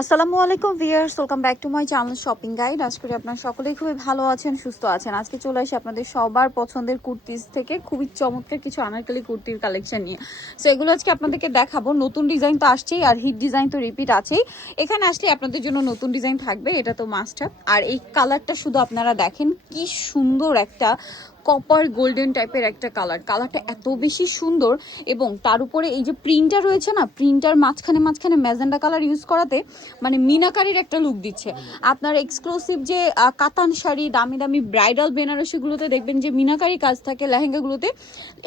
আসসালামু আলাইকুম viewers, welcome back to my channel shopping guide. আশা করি আপনারা সকলেই খুবই ভালো আছেন, সুস্থ আছেন। আজকে চলে আসি আপনাদের সবার পছন্দের কুর্তিজ থেকে খুবই চমৎকার কিছু আনারকলি কুর্তির কালেকশন নিয়ে। সো এগুলো আজকে আপনাদেরকে দেখাবো। নতুন ডিজাইন তো আসছেই, আর হিট ডিজাইন তো রিপিট আছেই। এখানে আসলে আপনাদের জন্য নতুন ডিজাইন থাকবে, এটা তো মাস্ট হ্যাভ। আর এই কালারটা শুধু আপনারা দেখেন, কি সুন্দর একটা কপার গোল্ডেন টাইপের একটা কালারটা এত বেশি সুন্দর। এবং তার উপরে এই যে প্রিন্টটা রয়েছে না, প্রিন্টার মাঝখানে ম্যাজেন্ডা কালার ইউজ করাতে মানে মিনাকারির একটা লুক দিচ্ছে। আপনার এক্সক্লুসিভ যে কাতান শাড়ি, দামি দামি ব্রাইডাল বেনারসিগুলোতে দেখবেন যে মিনাকারি কাজ থাকে লেহেঙ্গাগুলোতে,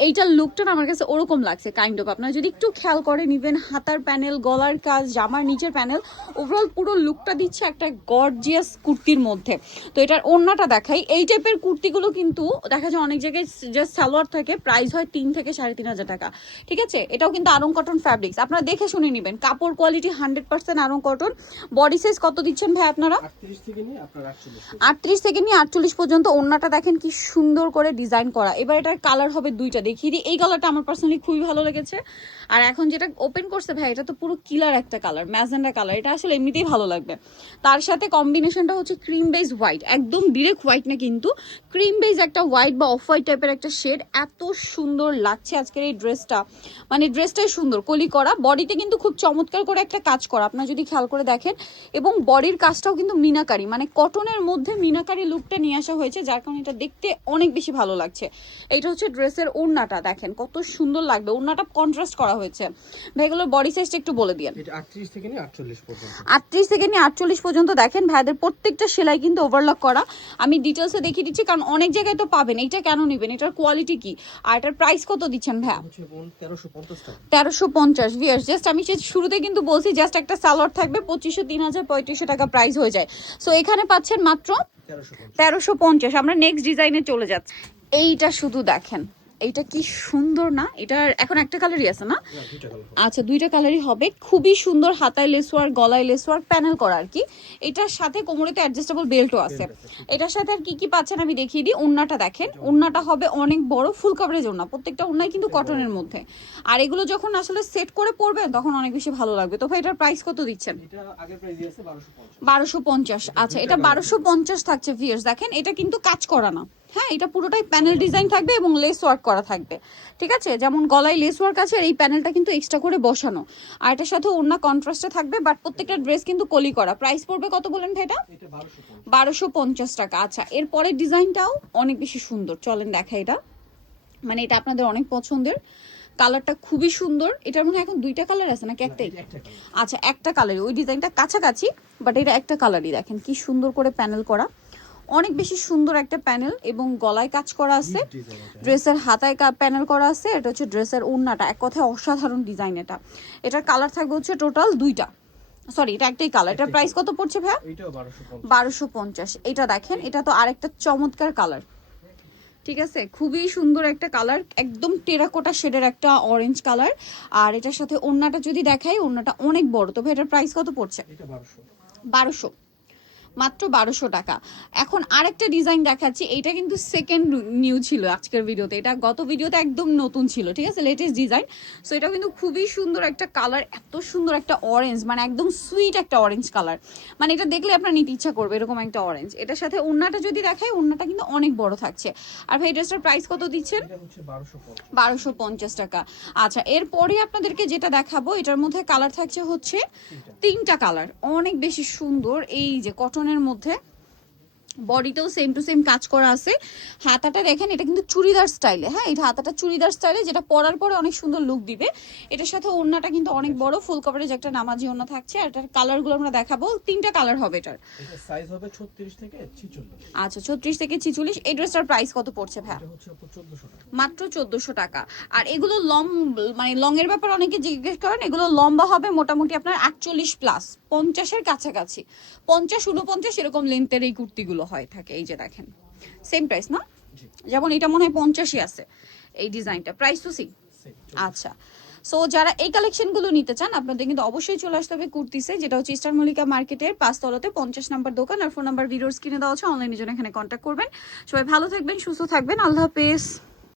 এইটার লুকটা না আমার কাছে ওরকম লাগছে কাইন্ড অফ। আপনারা যদি একটু খেয়াল করে নিবেন, হাতার প্যানেল, গলার কাজ, জামার নিচের প্যানেল, ওভারঅল পুরো লুকটা দিচ্ছে একটা গর্জিয়াস কুর্তির মধ্যে। তো এটার ওড়নাটা দেখাই। এই টাইপের কুর্তিগুলো কিন্তু দেখা যায় অনেক জায়গায় জাস্ট সালোয়ার থাকে, প্রাইস হয় 3 থেকে 3,500 টাকা। ঠিক আছে, এটাও কিন্তু আরং কটন ফ্যাব্রিক্স, আপনারা দেখে শুনে নেবেন। কাপড় quality 100% Aarong cotton. Body size কত দিচ্ছেন ভাই আপনারা? 38 থেকে নিয়ে 48 পর্যন্ত। ওড়নাটা দেখেন কি সুন্দর করে ডিজাইন করা। এবার এটার কালার হবে দুইটা, দেখিয়ে দিই। এই কালারটা আমার পার্সোনালি খুবই ভালো লেগেছে। আর এখন যেটা ওপেন করছে ভাই, এটা তো পুরো কিলার একটা কালার, ম্যাজেন্ডা কালার। এটা আসলে এমনিতেই ভালো লাগবে। তার সাথে কম্বিনেশনটা হচ্ছে ক্রিম বেজ হোয়াইট, একদম ডিরেক্ট হোয়াইট না কিন্তু ক্রিম বেজ একটা হোয়াইট বা অফ হোয়াইট টাইপের একটা শেড। এত সুন্দর লাগছে আজকের এই ড্রেসটা, মানে ড্রেসটাই সুন্দর, কলি করা। বডিতে কিন্তু খুব চমৎকার করে একটা কাজ করা, আপনারা যদি খেয়াল করে দেখেন। এবং বডির কাজটাও কিন্তু মিনাকারি, মানে কটনের মধ্যে মিনাকারি লুকটা নিয়ে আসা হয়েছে, যার কারণে এটা দেখতে অনেক বেশি ভালো লাগছে। এটা হচ্ছে ড্রেসের ওড়নাটা, দেখেন কত সুন্দর লাগবে। ওড়নাটা কন্ট্রাস্ট করা হয়েছে। ভাইগুলোর বডি সাইজটা একটু বলে দিন। 38 থেকে নিয়ে 48 পর্যন্ত। 38 থেকে নিয়ে 48 পর্যন্ত। দেখেন ভাইদের প্রত্যেকটা সেলাই কিন্তু ওভারলক করা। আমি ডিটেলসে দেখিয়ে দিচ্ছি, কারণ অনেক জায়গায় তো পাবেন। এইটা কেন নেবেন, এটার কোয়ালিটি কি, আর এটার প্রাইস কত দিচ্ছেন ভাইয়া? 1350 ভিউয়ার্স। জাস্ট আমি শুরুতে কিন্তু বলছি, জাস্ট একটা সালোয়ার থাকবে 2500, 3000, 3500 টাকা প্রাইস হয়ে যায়। সো এখানে পাচ্ছেন মাত্র 1350। আমরা নেক্সট ডিজাইনে চলে যাচ্ছি। এইটা শুধু দেখেন, এইটা কি সুন্দর না? এটার এখন একটা কালারই আছে না? আচ্ছা, দুইটা কালারই হবে। খুবই সুন্দর, হাতায় লেসওয়ার্ক, গলায় লেসওয়ার্ক, প্যানেল করা আর কি। এটার সাথে কোমরেতে অ্যাডজাস্টেবল বেল্টও আছে। এটার সাথে আর কি কি পাচ্ছেন আমি দেখিয়ে দিই। ওড়নাটা দেখেন, ওড়নাটা হবে অনেক বড়, ফুল কভারেজ ওড়না। প্রত্যেকটা ওড়নাই কিন্তু কটনের মধ্যে। আর এগুলো যখন আসলে সেট করে পরবেন তখন অনেক বেশি ভালো লাগবে। তো ভাই এটার প্রাইস কত দিচ্ছেন? এটা আগের প্রাইস আছে 1250। আচ্ছা, এটা 1250 থাকছে ভিউয়ার্স। দেখেন এটা কিন্তু কাজ করা না, হ্যাঁ, এটা পুরোটাই প্যানেল ডিজাইন থাকবে এবং লেস ওয়ার্ক করা থাকবে। ঠিক আছে, যেমন গলায় লেস ওয়ার্ক আছে, আর এই প্যানেলটা কিন্তু এক্সট্রা করে বসানো। আর এটার সাথে ওড়না কন্ট্রাস্টে থাকবে, বাট প্রত্যেকটা ড্রেস কিন্তু কলি করা। প্রাইস পড়বে কত বলেন ভাই এটা? 1250 টাকা। আচ্ছা, এর পরের ডিজাইনটাও অনেক বেশি সুন্দর, চলেন দেখা। এটা মানে এটা আপনাদের অনেক পছন্দের, কালারটা খুবই সুন্দর। এটার মধ্যে এখন দুইটা কালার আছে নাকি একটাই? আচ্ছা, একটা কালারই, ওই ডিজাইনটা কাছাকাছি, বাট এটা একটা কালারই। দেখেন কি সুন্দর করে প্যানেল করা, অনেক বেশি সুন্দর একটা প্যানেল। এবং গলায় কাজ করা আছে, ড্রেসের হাতায় প্যানেল করা আছে। এটা হচ্ছে ড্রেসের ওড়নাটা, এক কথায় অসাধারণ ডিজাইন। এটার কালার থাকবে হচ্ছে টোটাল দুইটা, সরি এটা একটাই কালার। এটার প্রাইস কত পড়ছে ভাইয়া? 1250। এটা দেখেন, এটা তো আরেকটা চমৎকার কালার। ঠিক আছে, খুবই সুন্দর একটা কালার, একদম টেরাকোটা শেডের একটা অরেঞ্জ কালার। আর এটার সাথে ওড়নাটা যদি দেখাই, ওড়নাটা অনেক বড়। তো ভাই এটার প্রাইস কত পড়ছে? 1200, মাত্র 1200 টাকা। এখন আরেকটা ডিজাইন দেখাচ্ছি। এটা কিন্তু সেকেন্ড নিউ ছিল আজকের ভিডিওতে, এটা গত ভিডিওতে একদম নতুন ছিল। ঠিক আছে, লেটেস্ট ডিজাইন। সো এটা কিন্তু খুবই সুন্দর একটা কালার, এত সুন্দর একটা অরেঞ্জ, মানে একদম সুইট একটা অরেঞ্জ কালার। মানে এটা দেখলে আপনার নিতে ইচ্ছা করবে এরকম একটা অরেঞ্জ। এটার সাথে ওড়নাটা যদি দেখাই, ওড়নাটা কিন্তু অনেক বড় থাকছে। আর ভাই ড্রেসটার প্রাইস কত দিচ্ছেন? 1250 টাকা। আচ্ছা, এরপরে আপনাদেরকে যেটা দেখাবো, এটার মধ্যে কালার থাকছে হচ্ছে 3টা কালার, অনেক বেশি সুন্দর। এই যে কটনের মধ্যে, বডিতেও সেম টু সেম কাজ করা আছে। হাতাটা দেখেন, এটা কিন্তু চুড়িদার স্টাইলে, হ্যাঁ, এটা হাতাটা চুড়িদার স্টাইলে, যেটা পরার পরে অনেক সুন্দর লুক দিবে। এটার সাথে ওড়নাটা কিন্তু অনেক বড়, ফুল কভারেজ একটা নামাজি ওড়না থাকছে। আর এটার কালারগুলো আমরা দেখাবো, 3টা কালার হবে এটার। এটা সাইজ হবে 36 থেকে 46। আচ্ছা, 36 থেকে 46। এই ড্রেসটার প্রাইস কত পড়ছে ভাই? এটা হচ্ছে 1400 টাকা, মাত্র 1400 টাকা। আর এগুলো লং, মানে লং এর ব্যাপার অনেকে জিজ্ঞেস করেন, এগুলো লম্বা হবে মোটামুটি আপনার 48 প্লাস, 50-এর কাছাকাছি, 50-49 এরকম লেন্থের এই কুর্তিগুলো হয় থাকে। এই যে দেখেন, সেম প্রাইস না? যেমন এটা মনে হয় 50-ই আছে এই ডিজাইনটা, প্রাইস তো সেম। আচ্ছা, সো যারা এই কালেকশনগুলো নিতে চান, আপনাদের কিন্তু অবশ্যই চলে আসতে হবে কুর্তিসে, যেটা হচ্ছে ইস্টার মল্লিকা মার্কেটের 5 তলাতে 50 নাম্বার দোকান। আর ফোন নাম্বার ভিডিওর স্ক্রিনে দেওয়া আছে, অনলাইনে জন্য এখানে কন্ট্যাক্ট করবেন। সবাই ভালো থাকবেন, সুস্থ থাকবেন, আল্লাহ হাফেজ।